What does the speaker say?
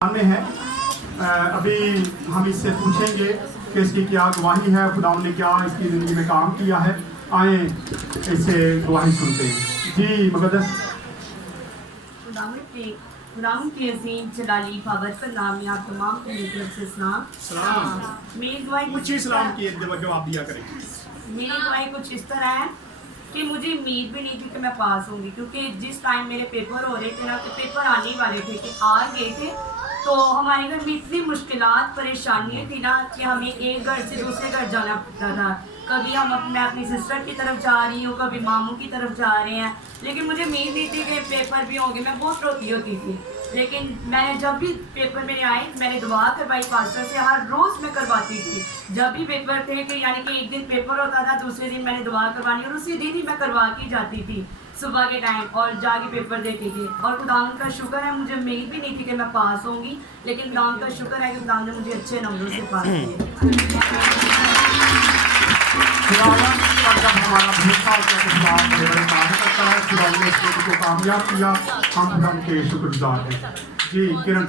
में है। अभी हम इससे पूछेंगे कि इसकी क्या गवाही है, खुदा ने क्या इसकी ज़िंदगी में काम किया है। आए इससे गवाही सुनते हैं। जी मुक़द्दस। खुदावंद की अज़ीम जलाली बाबत पर नाम में आप तमाम को मेरी तरफ से सलाम। मेरी दुआएं कुछ इस तरह की जवाब दिया करें। मेरी दुआएं कुछ इस तरह है कि मुझे उम्मीद भी नहीं थी कि मैं पास होंगी, क्योंकि जिस टाइम मेरे पेपर हो रहे थे ना, तो पेपर आने वाले थे कि आ गए थे, तो हमारे घर में इतनी मुश्किलात परेशानियाँ थी ना कि हमें एक घर से दूसरे घर जाना पड़ता था। कभी मैं अपनी सिस्टर की तरफ जा रही हूँ, कभी मामू की तरफ जा रहे हैं, लेकिन मुझे उम्मीद नहीं थी कि पेपर भी होंगे। मैं बहुत रोती होती थी, लेकिन मैंने जब भी पेपर मेरे आए मैंने दुआ करवाई पास्टर से, हर रोज़ मैं करवाती थी। जब भी पेपर थे कि यानी कि एक दिन पेपर होता था, दूसरे दिन मैंने दुआ करवानी और उसी दिन ही मैं करवा के जाती थी सुबह के टाइम और जाके पेपर देती थी। और खुदावंद का शुक्र है, मुझे उम्मीद भी नहीं थी कि मैं पास होंगी, लेकिन खुदावंद का शुक्र है कि खुदावंद ने मुझे अच्छे नंबरों से पास किया। जब हमारा भरोसा बड़े काम करता है, खुदा ने इसको कामयाब किया, हम खुदा के शुक्रगुजार हैं। जी किरण।